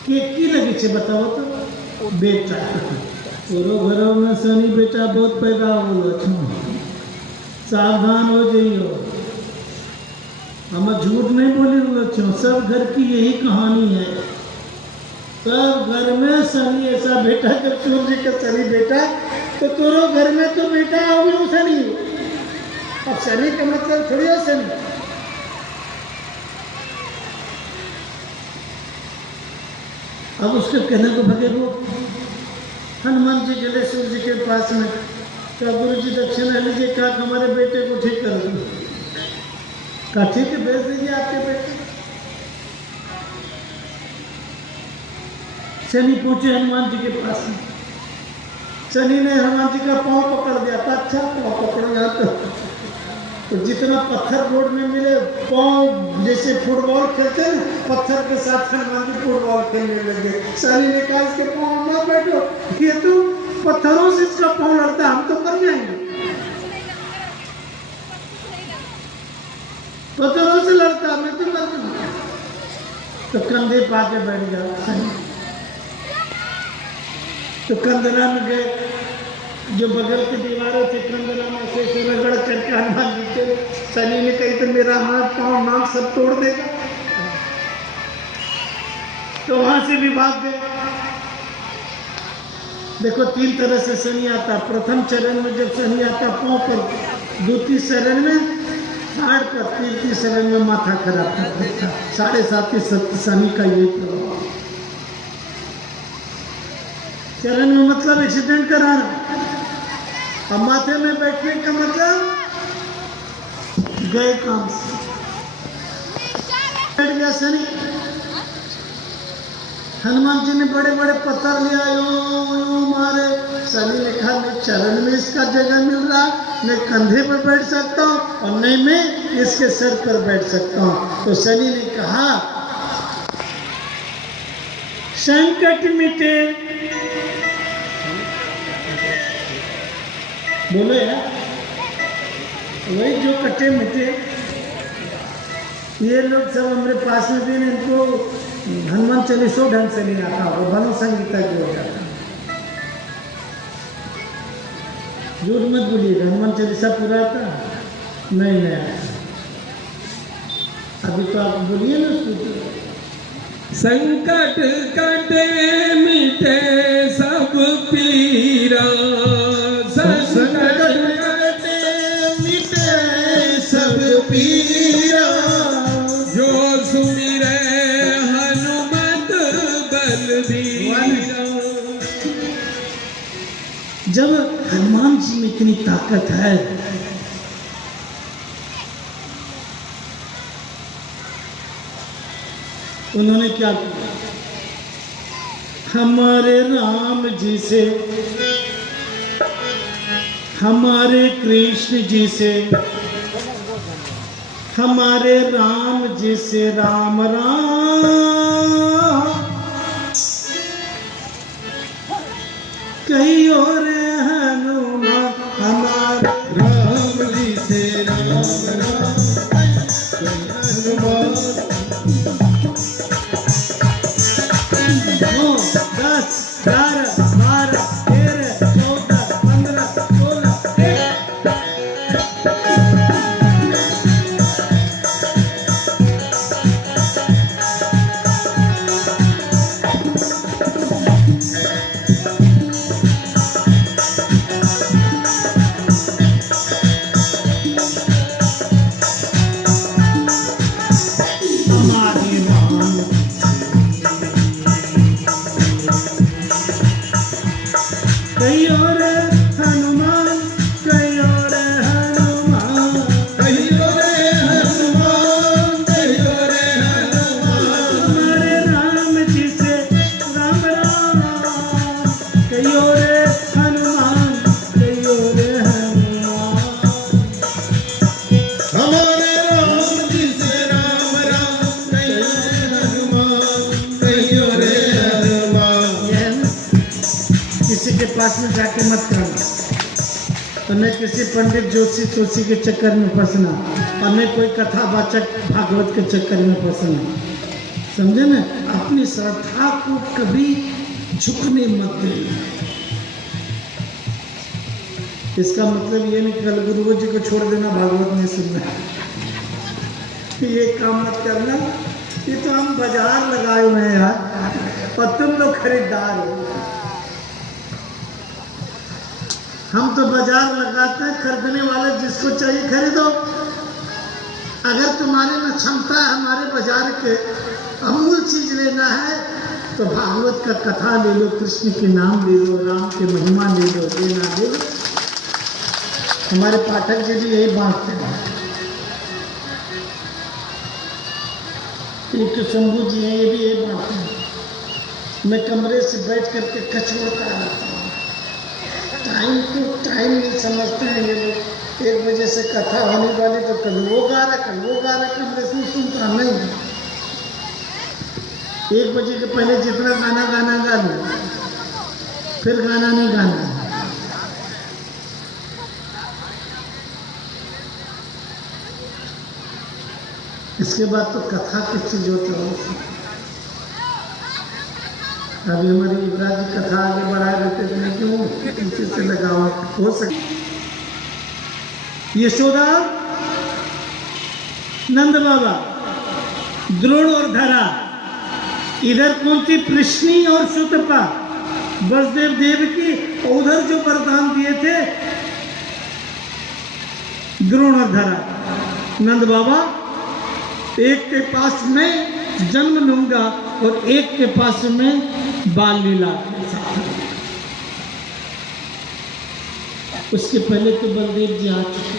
की लगे छे बताओ तो बेटा तोरो घरों में शनि बेटा बहुत पैदा हो, सावधान हो जाइयो। हम झूठ नहीं बोली रहो, सब घर की यही कहानी है। सब घर में शनि ऐसा बेटा, जब सूर्य का शनि बेटा तो तोरो घर में तो बेटा हो गया शनि। अब शनि का मतलब थोड़ी हो शनि। अब उसके कहने को भगे वो हनुमान जी चले सूर्य के पास में, क्या गुरु जी दक्षिणा लीजिए, कहा हमारे बेटे को ठीक कर दो। कहा ठीक है, भेज दीजिए आपके बेटे। शनि पहुंचे हनुमान जी के पास में। शनि ने हनुमान जी का पांव पकड़ दिया था, अच्छा पांव पकड़ो यहाँ तो जितना पत्थर रोड में मिले, पांव जैसे फुटबॉल खेलते हैं, पत्थर के साथ हनुमान जी फुटबॉल खेलने लगे। शनि ने कहा इसके पांव ना बैठो, ये तो पत्थरों से इसका पांव लड़ता, हम तो कर जाएंगे, पत्थरों से लड़ता, मैं तो कर दूंगा। तो कंधे पाके बैठ गया। तो कंदरा में गए, जो बगल की दीवारों थे कंदरा में से रगड़ करके हनुमान जी के। शनि ने कही तो मेरा हाथ पांव नाक सब तोड़ देगा, तो वहां से भी भाग गए। देखो 3 तरह से शनि आता। प्रथम चरण में जब शनि आता पांव पर, द्वितीय चरण में हाड़ पर, तृतीय चरण में माथा खराब कर देता। 7.5 शनि का यही प्रभाव। चरण में मतलब एक्सीडेंट कराना, और माथे में बैठने का मतलब गए काम से। बैठ गया शनि। हनुमान जी ने बड़े बड़े पत्थर लिया, यूं मारे। शनि ने कहा मैं चरण में इसका जगह मिल रहा, मैं कंधे पर बैठ सकता हूँ, और नहीं मैं इसके सर पर बैठ सकता हूँ। तो शनि ने कहा संकट मिटे, बोलो यार, वही जो कटे मिटे। ये लोग सब हमारे पास में भी, इनको हनुमान चालीसों ढंग से नहीं आता होगा, भनो संगीता जो हो जाता। झूठ मत बोलिएगा, हनुमान चालीसा पूरा आता नहीं आता। अभी तो आप बोलिए ना, संकट कटे मिटे सब पीरा, संकट कटे मिटे सब पीरा, जो सुमिरे हनुमत बलबीरा। जब हनुमान जी में इतनी ताकत है, उन्होंने क्या किया? हमारे राम जी से, हमारे कृष्ण जी से, हमारे राम जी से राम राम, कहीं और हनुमान, हमारे राम जी से राम राम, हनुमान। 9, 10, 11, 12, 13, 14, 15, 16, पास में जाके मत करना, और न किसी पंडित जोशी तोशी के चक्कर में फंसना, और न कोई कथावाचक भागवत के चक्कर में फंसना, समझे ना। अपनी श्रद्धा को कभी झुकने मत देना। इसका मतलब ये नहीं कल गुरु जी को छोड़ देना, भागवत नहीं सुनना, ये काम मत करना। ये तो हम बाजार लगाए हुए हैं यार, और तुम लोग खरीदार हो। हम तो बाजार लगाते हैं, खरीदने वाले जिसको चाहिए खरीदो। अगर तुम्हारे में क्षमता है हमारे बाजार के अमूल चीज लेना है तो भागवत का कथा ले लो, कृष्ण के नाम ले लो, राम के महिमा ले लो, देना ले लो। हमारे पाठक जी भी यही बांटते हैं। एक तो शंभू जी हैं, ये भी यही बांटते हैं। मैं कमरे से बैठ करके कचरा कराता हूँ। टाइम नहीं समझते हैं ये लोग। 1 बजे से कथा होने वाली तो कल वो गा रहा, कमरे से सुनता नहीं। 1 बजे के पहले जितना गाना गा लो, फिर गाना नहीं गाना। इसके बाद तो कथा किस चीज होता है। अभी हमारी युवराज जी कथा आगे बढ़ा देते थे, क्यों पीछे से लगाओ हो सके। यशोदा, नंद बाबा, द्रोण और धरा, इधर कौन थी? कृष्णी और सुतपा, वसुदेव देव की। और उधर जो वरदान दिए थे द्रोण और धरा। नंद बाबा, एक के पास में जन्म लूंगा और एक के पास में बाल लीला के साथ। उसके पहले तो बलदेव जी आ चुके।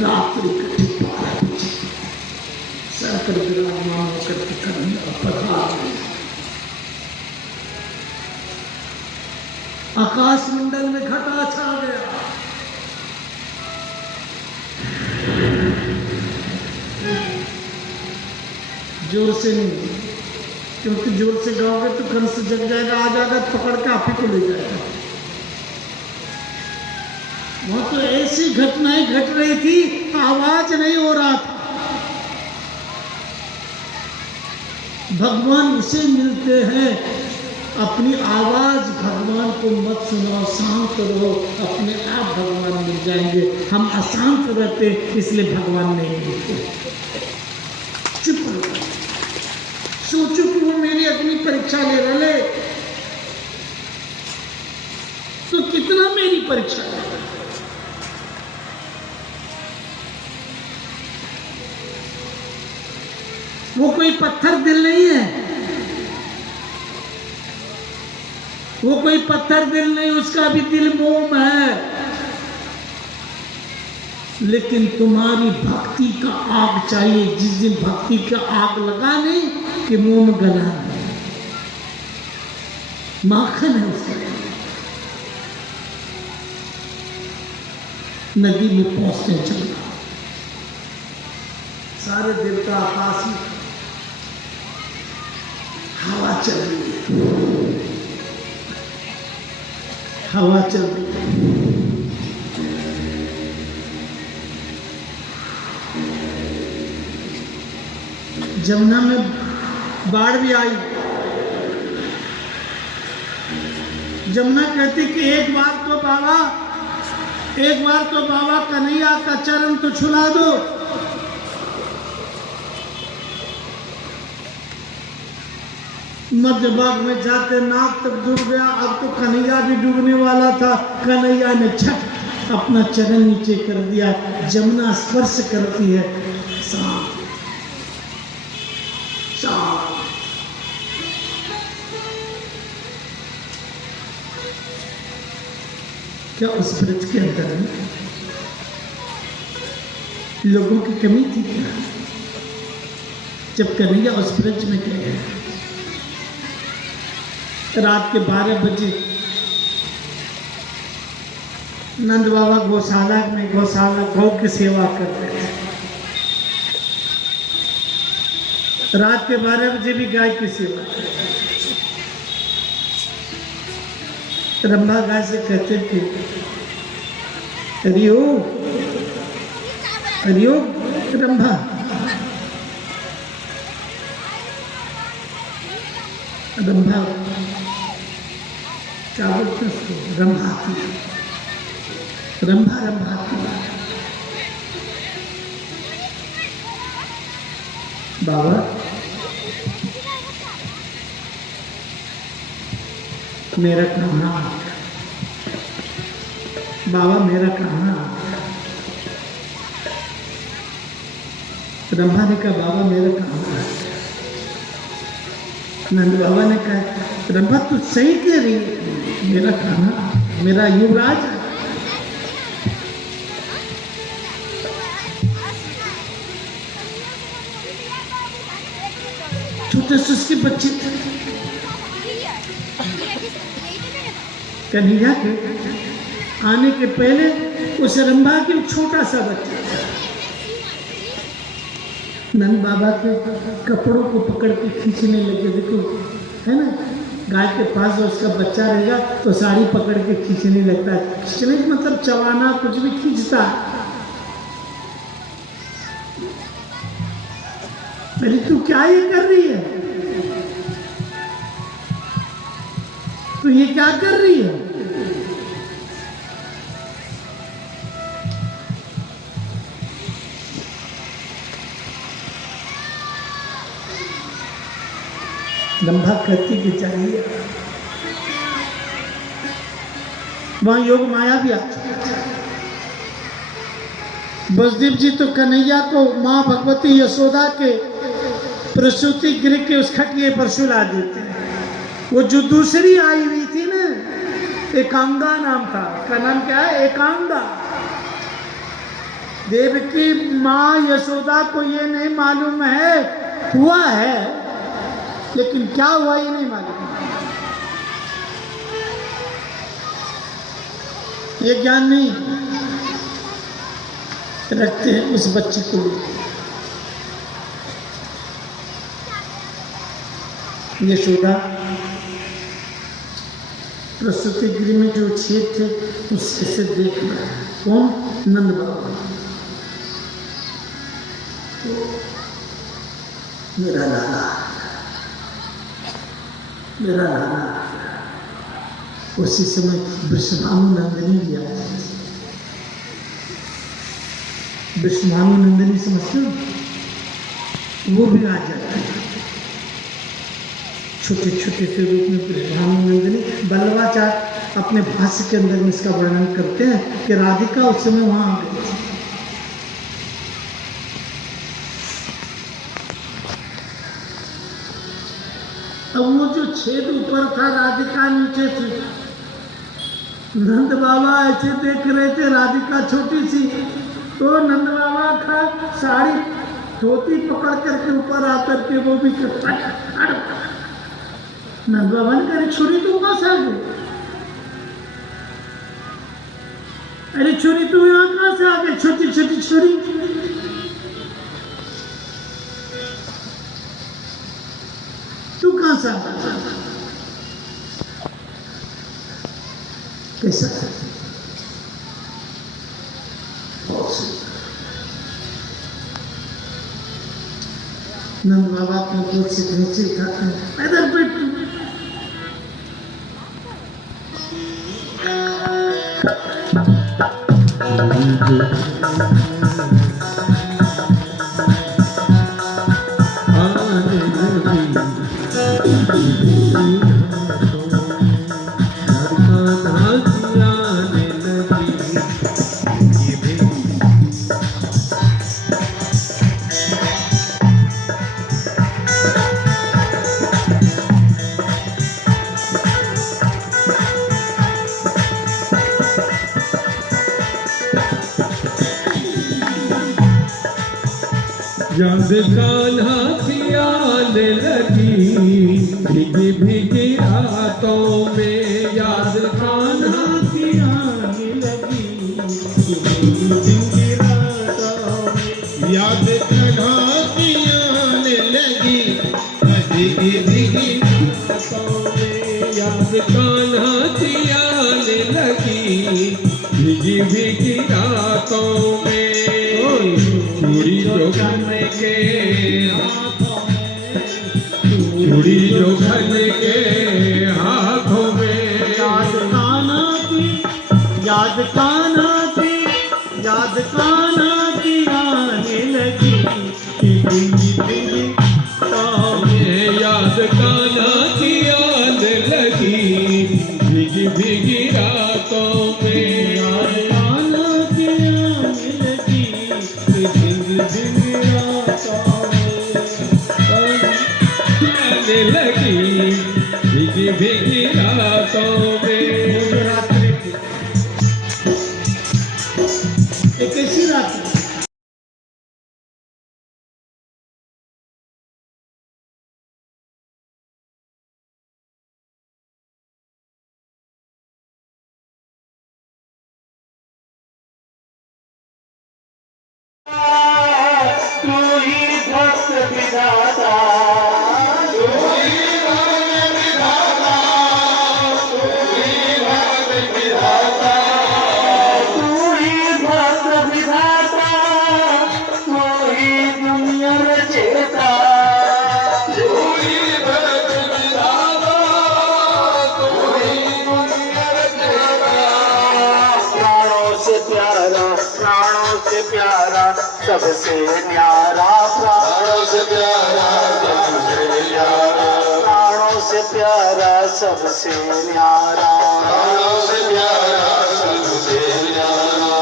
रात्रि के 12 बजे सरकर विराजमान होकर के आकाश मंडल में घटा छा गया। जोर से नहीं, क्योंकि जोर से गाओगे तो कंस जग जाएगा, आ जाएगा पकड़ के आप ही को ले जाएगा। वहां तो ऐसी घटनाएं घट रही थी, आवाज नहीं हो रहा था। भगवान उसे मिलते हैं, अपनी आवाज भगवान को मत सुनाओ, शांत रहो, अपने आप भगवान मिल जाएंगे। हम अशांत रहते इसलिए भगवान नहीं मिलते। चुप रहो, सोचो कि वो मेरी अपनी परीक्षा ले रहे तो कितना मेरी परीक्षा ले रहे। वो कोई पत्थर दिल नहीं है, वो कोई पत्थर दिल नहीं, उसका भी दिल मोम है। लेकिन तुम्हारी भक्ति का आग चाहिए। जिस दिन भक्ति का आग लगा नहीं कि मोम गला नहीं, माखन है उसका। नदी में पहुंचते चलना, सारे देवता आकाश में, हवा चल रही है, हवा चल रही है। जमुना में बाढ़ भी आई। जमुना कहती कि एक बार तो बाबा कन्हैया का चरण तो छुला दो। मध्य भाग में जाते नाक तक डूब गया। अब तो कन्हैया भी डूबने वाला था। कन्हैया ने झट अपना चरण नीचे कर दिया। जमुना स्पर्श करती है, शांत शांत। क्या उस ब्रज के अंदर लोगों की कमी थी क्या? जब कन्हैया उस ब्रज में गए, रात के 12 बजे नंद बाबा गौशाला गौ की सेवा कर रहे थे। रात के 12 बजे भी गाय की सेवा कर रहे थे। रंभा गाय से कहते थे, हरिओ हरिओ रंभा, रंभा क्या बोलते हैं उसको, रंभा रंभा रंभा बाबा मेरा कहाँ, बाबा मेरा कहाँ। रंभा ने कहा बाबा मेरा कहाँ। नंद बाबा ने कहा रंभा तू सही कह रही है, मेरा कहाँ, मेरा युवराज है। छोटे से उसके बच्चे कन्हैया के आने के पहले उस रंभा के छोटा सा बच्चा नंद बाबा के कपड़ों को पकड़ के खींचने लगे। देखो है ना, गाय के पास जो उसका बच्चा रहेगा तो साड़ी पकड़ के खींचने लगता है। खींचने का मतलब चबाना, कुछ भी खींचता। अरे तू क्या ये कर रही है, तू ये क्या कर रही है। रंभा कहती कि चाहिए। वहां योग माया भी आती। बसदेव जी तो कन्हैया को माँ भगवती यशोदा के प्रसूति गृह के उस खटिए पर सुला देते हैं। वो जो दूसरी आई हुई थी ना, एकांगा नाम था, उसका नाम क्या है, एकांगा। देवकी माँ यशोदा को ये नहीं मालूम है, हुआ है लेकिन क्या हुआ ये नहीं मालूम। ये ज्ञान नहीं रखते हैं उस बच्चे को। यशोदा प्रसूति गृह में जो छेद थे उससे से देख रहा है। कौन? नंद बाबा। मेरा लाला, मेरा लाला। उसी समय वृषभानु नंदिनी भी आ जाती। वृषभानु नंदिनी समझते हो, वो भी आ जाती है छोटे छोटे से रूप में। वृषभानु नंदिनी बल्लवाचार्य अपने भाष्य के अंदर में इसका वर्णन करते हैं कि राधिका उस समय वहां आ गई थी। अब वो जो छेद ऊपर था, राधिका नीचे थी। नंद बाबा ऐसे देख रहे थे, राधिका छोटी सी, तो नंद बाबा का साड़ी धोती पकड़ करके ऊपर आकर के वो भी नंद बाबा ने कहा छुरी तू कहां से आ गई, अरे छुरी तू यहाँ कहां से आ गई, छोटी छोटी छुरी। तू कहां से आ गया, कैसा? नंद बाबा अपने गोद से नीचे उठाते हैं, इधर बैठ तू। याद कान्हा की आने लगी भीगी भीगी रातों में, याद कान्हा की आने लगी भीगी भीगी रातों में, याद कान्हा की आने लगी भीगी भीगी रातों में, याद कान्हा की भीगी भीगी रातों में चूड़ी जो खन के चूड़ी जो खन के हाथों में याद कान्हा की याद कान्हा की याद कान्हा की आने लगी भीगी भीगी याद कान्हा की याद लगी भीगी भीगी रातों में याद कान्हा की आने लगी भीगी भीगी रातों आने लगी भीगी भीगी रातों में रात्रि की एक ऐसी रात्रि तू ही भक्त विधाता तू ही भक्त विधाता तू ही भक्त विधाता तू ही भक्त विधाता तू ही दुनिया रचेता तू ही भक्त विधाता तू ही दुनिया रचेता प्राणों से प्यारा सबसे न्यारा प्राणों से प्यारा सबसे न्यारा प्राणों से प्यारा सबसे न्यारा प्राणों से प्यारा सबसे न्यारा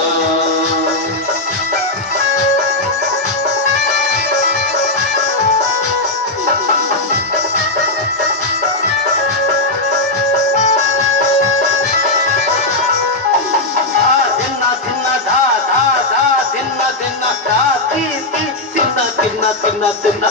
तिन्ना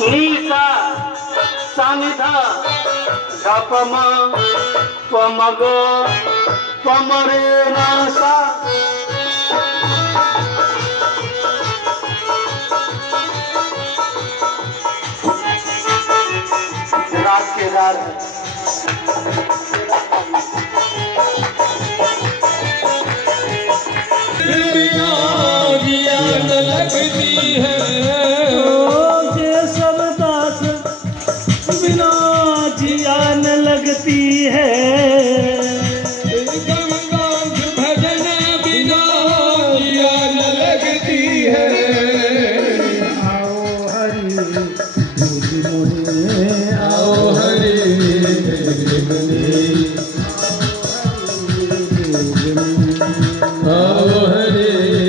नीसा सानिधा धपमा पमग पमरे नासा रात के रात बिना ज्ञान लगती है जियान लगती है भजन बिना ज्ञान लगती है आओ हरि आओ हरे आओ हरे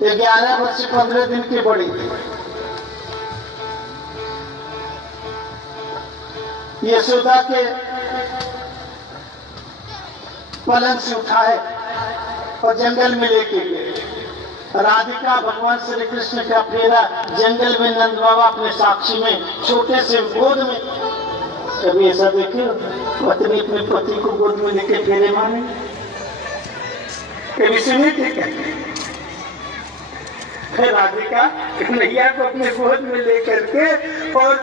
11 वर्ष 15 दिन की बड़ी यशोदा के पलंग से उठाए और जंगल में लेके गए। राधिका भगवान श्री कृष्ण का फेरा जंगल में नंद बाबा अपने साक्षी में छोटे से गोद में। कभी ऐसा देखे पत्नी अपने पति को गोद में लेके फेरे माने? कभी सुने थे क्या? राधिका कन्हैया को अपने गोद में लेकर के और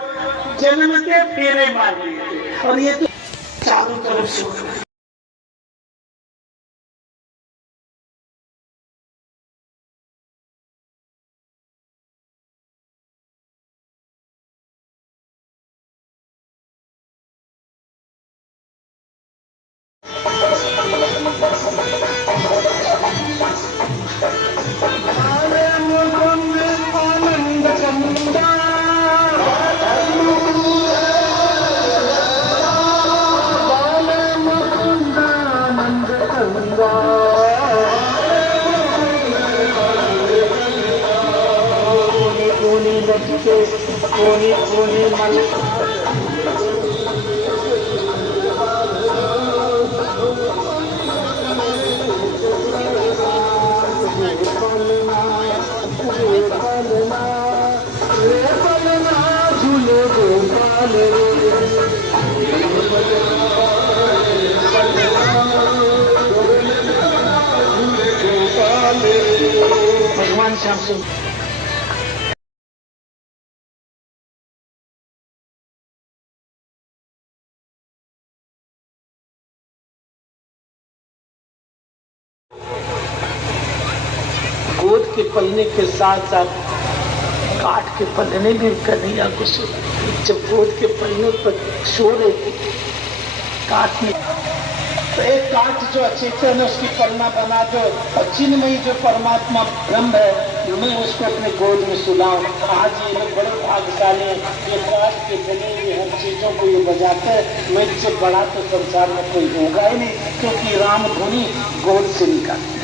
जन्म के फेरे मार लिए थे। और ये तो चारों तरफ से भगवान श्याम सुंदर गोद के पलने के साथ साथ काट के पलने भी कन्हैया को सुना। जब गोद के पलने पर सो रहे थे काट में, तो एक काट जो अचेतन है उसकी कल्पना बना दो और चिन्मयी जो परमात्मा ब्रह्म है मैं उसको अपने गोद में सुनाऊं। आज ये लोग बड़े भाग्यशाली हैं, ये काट के बने हुए हर चीजों को ये बजाते हैं। मैं इससे बड़ा तो संसार में कोई होगा ही नहीं, क्योंकि राम धुनी गोद से निकालते